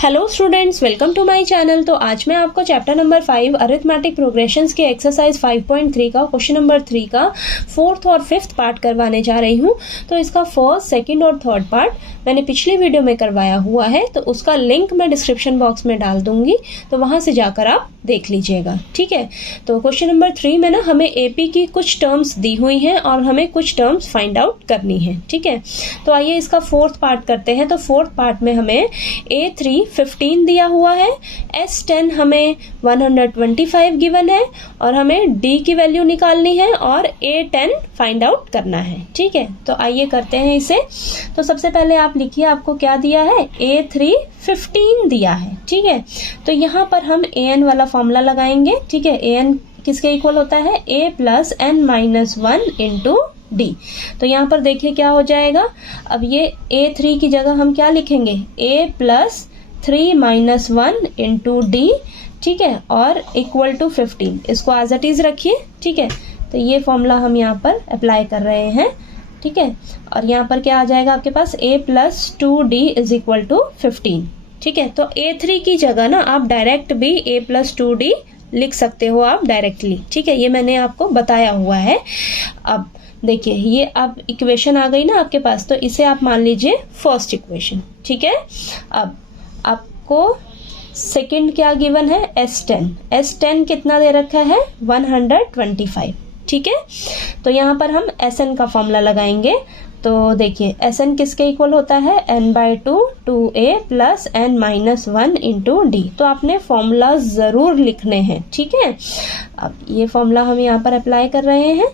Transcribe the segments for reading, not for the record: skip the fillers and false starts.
Hello students, welcome to my channel. तो आज मैं आपको चैप्टर नंबर 5 अरिथमेटिक प्रोग्रेशंस के एक्सरसाइज 5.3 का क्वेश्चन नंबर 3 का 4th और 5th पार्ट करवाने जा रही हूँ। तो इसका फर्स्ट, सेकंड और थर्ड पार्ट मैंने पिछली वीडियो में करवाया हुआ है, तो उसका लिंक मैं डिस्क्रिप्शन बॉक्स में डाल दूंगी, तो वहां से जाकर आप देख लीजिएगा। ठीक है, तो क्वेश्चन नंबर 3 में ना हमें एपी की कुछ टर्म्स दी हुई हैं और हमें कुछ टर्म्स फाइंड आउट करनी है। ठीक है, तो आइए इसका फोर्थ पार्ट करते हैं। तो फोर्थ पार्ट में हमें A3 15 दिया हुआ है, S10 हमें 125 गिवन है और हमें D की वैल्यू निकालनी है और A10 फाइंड आउट करना है। ठीक है, तो आइए करते हैं इसे। तो सबसे पहले आप लिखिए, आपको क्या दिया है, A3 15 दिया है। ठीक है, तो यहाँ पर हम AN वाला फॉर्मूला लगाएंगे। ठीक है, AN किसके इक्वल होता है, A plus N minus 1 into D। तो यहाँ पर देखिए क्या हो जाएगा, अब ये A3 की जगह हम क्या लिखेंगे, A plus 3 minus 1 into D। ठीक है, और इक्वल टू 15, इसको एज इट इज रखिए। ठीक है, तो ये फॉर्मूला हम यहाँ पर अप्लाई कर रहे हैं। ठीक है, और यहाँ पर क्या आ जाएगा आपके पास, A plus 2D is equal to 15। ठीक है, तो A3 की जगह ना आप डायरेक्ट भी A प्लस 2D लिख सकते हो आप डायरेक्टली। ठीक है, ये मैंने आपको बताया हुआ है। अब देखिए, ये अब इक्वेशन आ गई ना आपके पास, तो इसे आप मान लीजिए फर्स्ट इक्वेशन। ठीक है, अब आपको सेकंड क्या गिवन है, S10 कितना दे रखा है, 125। ठीक है, तो यहाँ पर हम SN का फॉर्मूला लगाएंगे। तो देखिए SN किसके इक्वल होता है, N/2 2A plus N minus 1 into D। तो आपने फॉर्मूला जरूर लिखने हैं। ठीक है, अब ये फॉर्मूला हम यहाँ पर अप्लाई कर रहे हैं।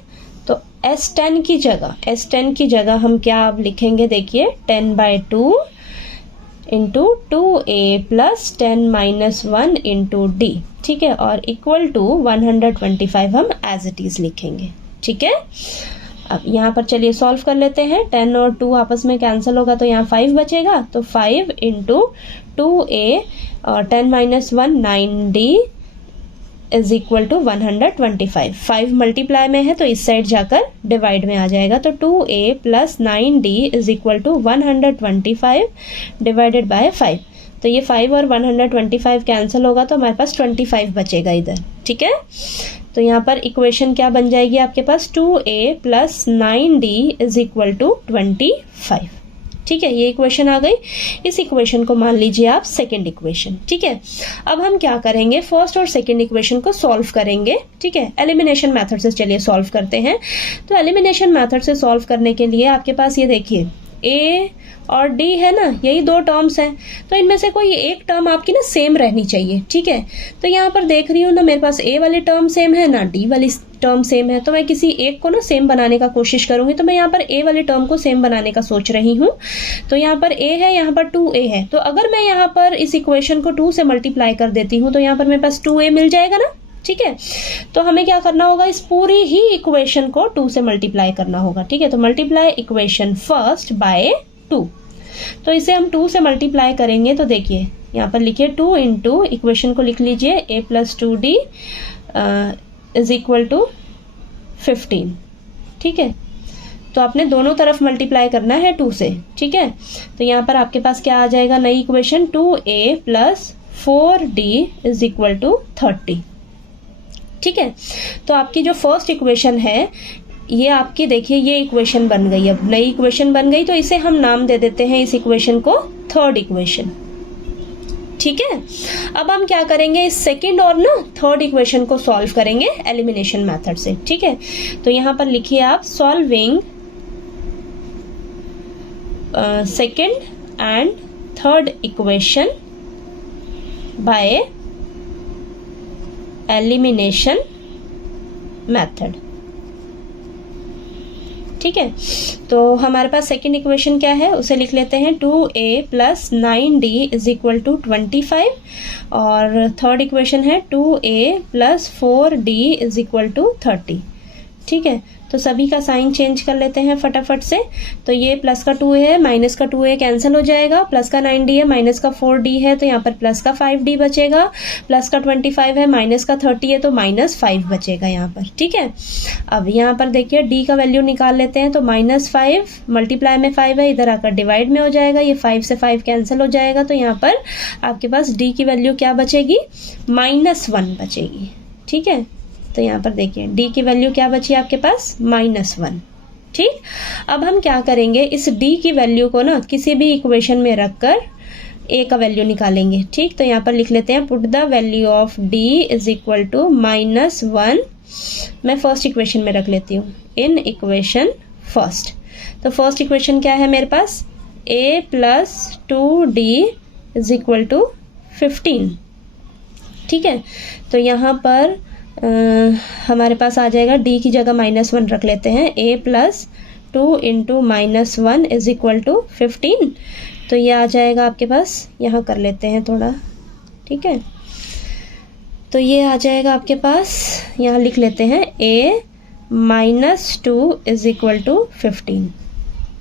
तो S10 की जगह हम क्या अब लिखेंगे, देखिए 10/2 into 2A plus 10 minus 1 into D। ठीक है, और इक्वल टू 125 हम एज इट इज लिखेंगे। ठीक है, अब यहाँ पर चलिए सॉल्व कर लेते हैं। 10 और 2 आपस में कैंसिल होगा तो यहाँ 5 बचेगा, तो 5 इंटू 2A और 10 minus 1 9D is equal to 125। 5 multiply में है तो इस साइड जाकर डिवाइड में आ जाएगा, तो 2A plus 9D is equal to 125 divided by 5। तो ये 5 और 125 कैंसिल होगा तो हमारे पास 25 बचेगा इधर। ठीक है, तो यहाँ पर इक्वेशन क्या बन जाएगी आपके पास, 2A plus 9D is equal to 25। ठीक है, ये इक्वेशन आ गई। इस इक्वेशन को मान लीजिए आप सेकंड इक्वेशन। ठीक है, अब हम क्या करेंगे, फर्स्ट और सेकंड इक्वेशन को सॉल्व करेंगे। ठीक है, एलिमिनेशन मेथड से चलिए सॉल्व करते हैं। तो एलिमिनेशन मेथड से सॉल्व करने के लिए आपके पास ये देखिए A और D है ना, यही दो टर्म्स हैं, तो इनमें से कोई एक टर्म आपकी ना सेम रहनी चाहिए। ठीक है, तो यहाँ पर देख रही हूँ ना, मेरे पास A वाली टर्म सेम है ना D वाली टर्म सेम है, तो मैं किसी एक को ना सेम बनाने का कोशिश करूंगी। तो मैं यहाँ पर A वाली टर्म को सेम बनाने का सोच रही हूँ। तो यहाँ पर A है, यहाँ पर 2A है, तो अगर मैं यहाँ पर इस इक्वेशन को 2 से मल्टीप्लाई कर देती हूँ तो यहाँ पर मेरे पास 2A मिल जाएगा ना। ठीक है, तो हमें क्या करना होगा, इस पूरी ही इक्वेशन को 2 से मल्टीप्लाई करना होगा। ठीक है, तो मल्टीप्लाई इक्वेशन फर्स्ट बाय 2। तो इसे हम 2 से मल्टीप्लाई करेंगे, तो देखिए यहाँ पर लिखिए 2 इंटू इक्वेशन को लिख लीजिए A plus 2D is equal to 15। ठीक है, तो आपने दोनों तरफ मल्टीप्लाई करना है 2 से। ठीक है, तो यहाँ पर आपके पास क्या आ जाएगा, नई equation 2A plus 4D is equal to 30। ठीक है, तो आपकी जो फर्स्ट इक्वेशन है ये आपकी, देखिए ये इक्वेशन बन गई, अब नई इक्वेशन बन गई, तो इसे हम नाम दे देते हैं इस इक्वेशन को थर्ड इक्वेशन। ठीक है, अब हम क्या करेंगे, इस सेकंड और ना थर्ड इक्वेशन को सॉल्व करेंगे एलिमिनेशन मेथड से। ठीक है, तो यहाँ पर लिखिए आप, solving second and third equation by elimination method. ठीक है, तो हमारे पास सेकेंड इक्वेशन क्या है, उसे लिख लेते हैं 2A plus 9D is equal to 25 और थर्ड इक्वेशन है 2A plus 4D is equal to 30। ठीक है, तो सभी का साइन चेंज कर लेते हैं फटाफट से। तो ये प्लस का 2 है, माइनस का 2 है, कैंसिल हो जाएगा। प्लस का 9d है, माइनस का 4d है, तो यहाँ पर प्लस का 5d बचेगा। प्लस का 25 है, माइनस का 30 है, तो माइनस 5 बचेगा यहाँ पर। ठीक है, अब यहाँ पर देखिए d का वैल्यू निकाल लेते हैं। तो -5 मल्टीप्लाई में 5 है, इधर आकर डिवाइड में हो जाएगा। ये 5 से 5 कैंसिल हो जाएगा, तो यहाँ पर आपके पास d की वैल्यू क्या बचेगी, -1 बचेगी। ठीक है, तो यहाँ पर देखिए d की वैल्यू क्या बची आपके पास, -1। ठीक, अब हम क्या करेंगे, इस d की वैल्यू को ना किसी भी इक्वेशन में रखकर a का वैल्यू निकालेंगे। ठीक, तो यहाँ पर लिख लेते हैं, put the value of d is equal to -1। मैं फर्स्ट इक्वेशन में रख लेती हूँ, इन इक्वेशन फर्स्ट। तो फर्स्ट इक्वेशन क्या है मेरे पास, a + 2d is equal to 15। ठीक है, तो यहाँ पर हमारे पास आ जाएगा d की जगह -1 रख लेते हैं, a + 2 × -1 इज इक्वल टू 15। तो ये आ जाएगा आपके पास, यहाँ कर लेते हैं थोड़ा। ठीक है, तो ये आ जाएगा आपके पास, यहाँ लिख लेते हैं a - 2 इज इक्वल टू 15।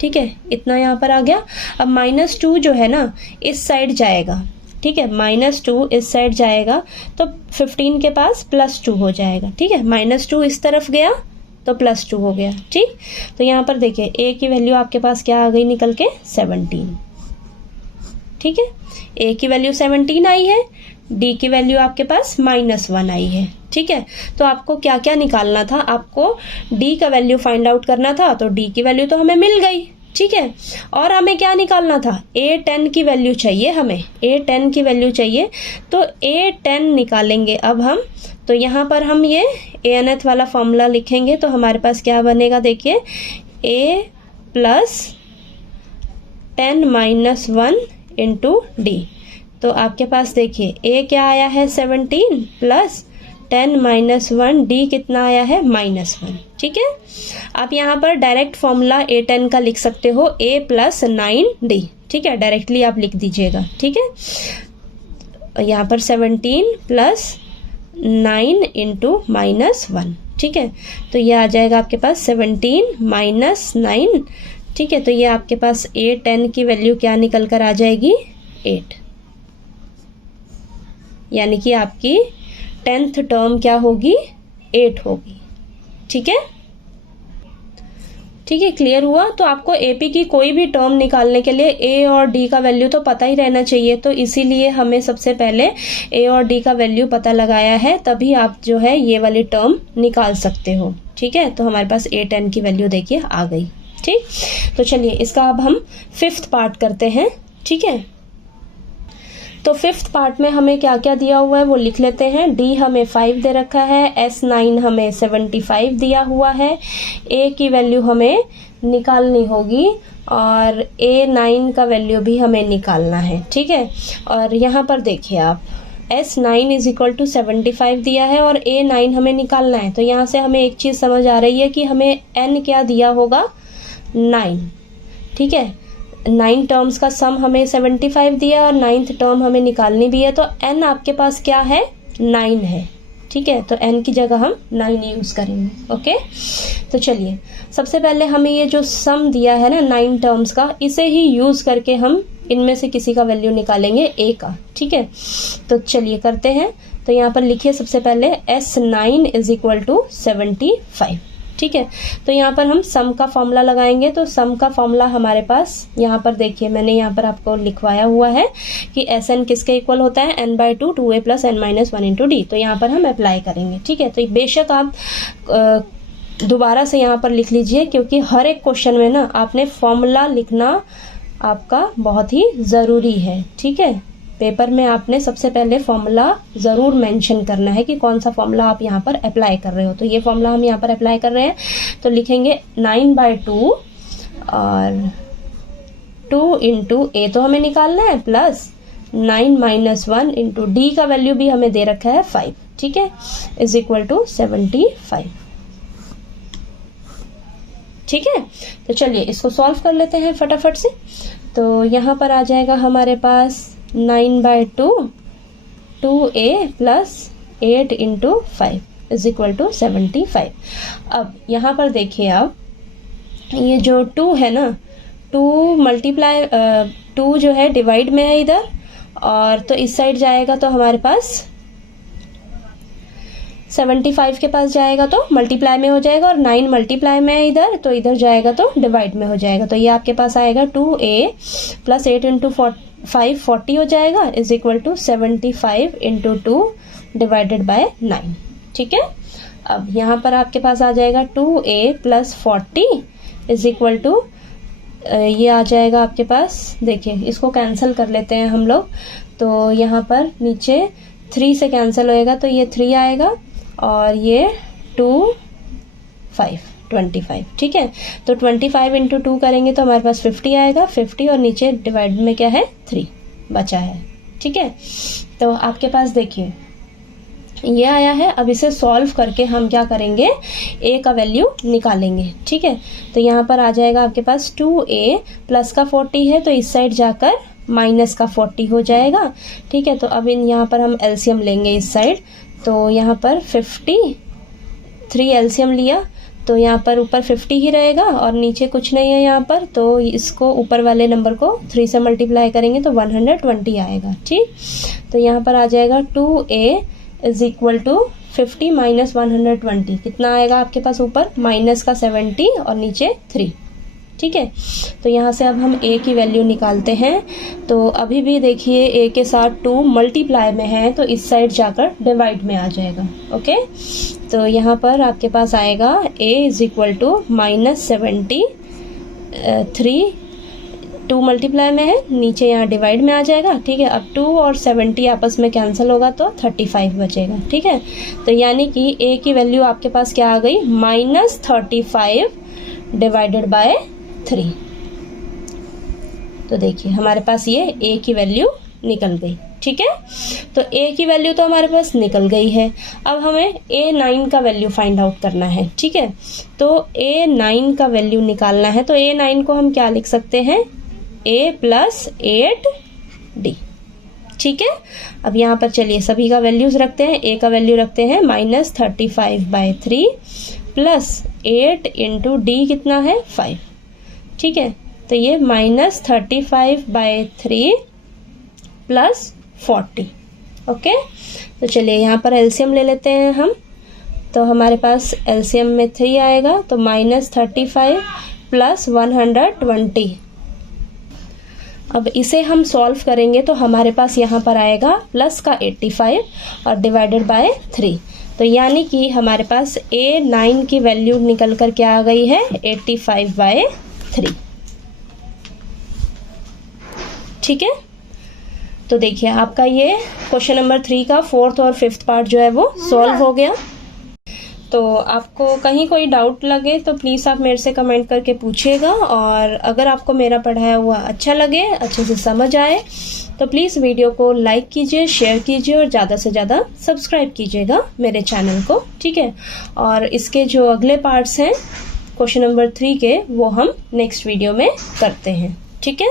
ठीक है, इतना यहाँ पर आ गया। अब -2 जो है ना इस साइड जाएगा। ठीक है, -2 इस साइड जाएगा, तो 15 के पास +2 हो जाएगा। ठीक है, -2 इस तरफ गया तो +2 हो गया। ठीक, तो यहाँ पर देखिए a की वैल्यू आपके पास क्या आ गई निकल के, 17। ठीक है, a की वैल्यू 17 आई है, d की वैल्यू आपके पास -1 आई है। ठीक है, तो आपको क्या क्या निकालना था, आपको d का वैल्यू फाइंड आउट करना था। तो d की वैल्यू तो हमें मिल गई। ठीक है, और हमें क्या निकालना था, a10 की वैल्यू चाहिए, हमें a10 की वैल्यू चाहिए। तो a10 निकालेंगे अब हम। तो यहाँ पर हम ये a_nth वाला फॉर्मूला लिखेंगे, तो हमारे पास क्या बनेगा, देखिए a + 10 - 1 × d। तो आपके पास देखिए a क्या आया है, 17 + 10 - 1, d कितना आया है, -1। ठीक है, आप यहाँ पर डायरेक्ट फॉर्मूला a10 का लिख सकते हो, a + 9d। ठीक है, डायरेक्टली आप लिख दीजिएगा। ठीक है, यहाँ पर 17 + 9 × -1। ठीक है, तो ये आ जाएगा आपके पास 17 - 9। ठीक है, तो ये आपके पास a10 की वैल्यू क्या निकल कर आ जाएगी, 8। यानी कि आपकी 10th टर्म क्या होगी, 8 होगी। ठीक है, ठीक है, क्लियर हुआ। तो आपको एपी की कोई भी टर्म निकालने के लिए ए और डी का वैल्यू तो पता ही रहना चाहिए। तो इसीलिए हमें सबसे पहले ए और डी का वैल्यू पता लगाया है, तभी आप जो है ये वाली टर्म निकाल सकते हो। ठीक है, तो हमारे पास a10 की वैल्यू देखिए आ गई। ठीक, तो चलिए इसका अब हम 5th पार्ट करते हैं। ठीक है, तो 5th पार्ट में हमें क्या क्या दिया हुआ है वो लिख लेते हैं। d हमें 5 दे रखा है, s9 हमें 75 दिया हुआ है, a की वैल्यू हमें निकालनी होगी और a9 का वैल्यू भी हमें निकालना है। ठीक है, और यहाँ पर देखिए आप s9 = 75 दिया है और a9 हमें निकालना है। तो यहाँ से हमें एक चीज़ समझ आ रही है कि हमें n क्या दिया होगा, 9। ठीक है, 9 टर्म्स का सम हमें 75 दिया और 9th टर्म हमें निकालनी भी है। तो n आपके पास क्या है, 9 है। ठीक है, तो n की जगह हम 9 यूज़ करेंगे। ओके, तो चलिए सबसे पहले हमें ये जो सम दिया है ना 9 टर्म्स का, इसे ही यूज़ करके हम इनमें से किसी का वैल्यू निकालेंगे a का। ठीक है, तो चलिए करते हैं। तो यहाँ पर लिखिए सबसे पहले s9 = 75। ठीक है, तो यहाँ पर हम सम का फॉर्मूला लगाएंगे। तो सम का फॉर्मूला हमारे पास यहाँ पर देखिए, मैंने यहाँ पर आपको लिखवाया हुआ है कि Sn किसके इक्वल होता है, n/2 2a + n - 1 × d। तो यहाँ पर हम अप्लाई करेंगे। ठीक है, तो बेशक आप दोबारा से यहाँ पर लिख लीजिए, क्योंकि हर एक क्वेश्चन में ना आपने फॉर्मूला लिखना आपका बहुत ही ज़रूरी है। ठीक है, पेपर में आपने सबसे पहले फॉर्मूला ज़रूर मेंशन करना है कि कौन सा फॉर्मूला आप यहाँ पर अप्लाई कर रहे हो। तो ये फॉर्मूला हम यहाँ पर अप्लाई कर रहे हैं। तो लिखेंगे 9/2 और 2 × a तो हमें निकालना है, प्लस 9 - 1 × d का वैल्यू भी हमें दे रखा है 5। ठीक है, = 75। ठीक है, तो चलिए इसको सॉल्व कर लेते हैं फटाफट से। तो यहाँ पर आ जाएगा हमारे पास 9/2 2a + 8 × 5। Is equal to 75। अब यहाँ पर देखिए आप, ये जो 2 है ना, 2 मल्टीप्लाई 2 जो है डिवाइड में है इधर, और तो इस साइड जाएगा तो हमारे पास 75 के पास जाएगा तो मल्टीप्लाई में हो जाएगा, और 9 मल्टीप्लाई में है इधर, तो इधर जाएगा तो डिवाइड में हो जाएगा। तो ये आपके पास आएगा 2a प्लस 8 इंटू 5 40 हो जाएगा, is equal to 75 into 2 divided by 9। ठीक है, अब यहाँ पर आपके पास आ जाएगा 2a plus 40 is equal to, ये आ जाएगा आपके पास, देखिए इसको कैंसिल कर लेते हैं हम लोग, तो यहाँ पर नीचे 3 से कैंसिल होएगा तो ये 3 आएगा, और ये 25। ठीक है, तो 25 इंटू 2 करेंगे तो हमारे पास 50 आएगा, 50 और नीचे डिवाइड में क्या है 3 बचा है। ठीक है, तो आपके पास देखिए ये आया है। अब इसे सॉल्व करके हम क्या करेंगे, a का वैल्यू निकालेंगे। ठीक है, तो यहाँ पर आ जाएगा आपके पास 2a प्लस का 40 है तो इस साइड जाकर माइनस का 40 हो जाएगा। ठीक है, तो अब यहाँ पर हम एलसीएम लेंगे इस साइड, तो यहाँ पर 53 एलसीएम लिया तो यहाँ पर ऊपर 50 ही रहेगा और नीचे कुछ नहीं है यहाँ पर, तो इसको ऊपर वाले नंबर को 3 से मल्टीप्लाई करेंगे तो 120 आएगा। ठीक, तो यहाँ पर आ जाएगा 2a is equal to 50 minus 120, कितना आएगा आपके पास ऊपर माइनस का 70 और नीचे 3। ठीक है, तो यहाँ से अब हम a की वैल्यू निकालते हैं, तो अभी भी देखिए a के साथ 2 मल्टीप्लाई में है तो इस साइड जाकर डिवाइड में आ जाएगा। ओके, तो यहाँ पर आपके पास आएगा a is equal to minus 73, 2 multiply में है, नीचे यहाँ डिवाइड में आ जाएगा। ठीक है, अब 2 और 70 आपस में कैंसिल होगा तो 35 बचेगा। ठीक है, तो यानी कि a की वैल्यू आपके पास क्या आ गई, माइनस 35 डिवाइडेड बाय 3। तो देखिए हमारे पास ये a की वैल्यू निकल गई। ठीक है, तो a की वैल्यू तो हमारे पास निकल गई है। अब हमें a9 का वैल्यू फाइंड आउट करना है। ठीक है, तो a9 का वैल्यू निकालना है, तो a9 को हम क्या लिख सकते हैं, a प्लस 8d। ठीक है, अब यहाँ पर चलिए सभी का वैल्यूज रखते हैं। a का वैल्यू रखते हैं माइनस 35/3 प्लस 8 इंटू d कितना है 5। ठीक है, तो ये माइनस 35/3 प्लस 40। ओके, तो चलिए यहाँ पर एलसीएम ले लेते हैं हम, तो हमारे पास एलसीएम में 3 आएगा, तो माइनस 35 प्लस 120। अब इसे हम सॉल्व करेंगे तो हमारे पास यहाँ पर आएगा प्लस का 85 और डिवाइडेड बाय 3, तो यानी कि हमारे पास a9 की वैल्यू निकल कर क्या आ गई है 85/3। ठीक है, तो देखिए आपका ये क्वेश्चन नंबर 3 का 4th और 5th पार्ट जो है वो सॉल्व हो गया। तो आपको कहीं कोई डाउट लगे तो प्लीज़ आप मेरे से कमेंट करके पूछिएगा, और अगर आपको मेरा पढ़ाया हुआ अच्छा लगे, अच्छे से समझ आए, तो प्लीज़ वीडियो को लाइक कीजिए, शेयर कीजिए और ज़्यादा से ज़्यादा सब्सक्राइब कीजिएगा मेरे चैनल को। ठीक है, और इसके जो अगले पार्ट्स हैं क्वेश्चन नंबर 3 के, वो हम नेक्स्ट वीडियो में करते हैं। ठीक है।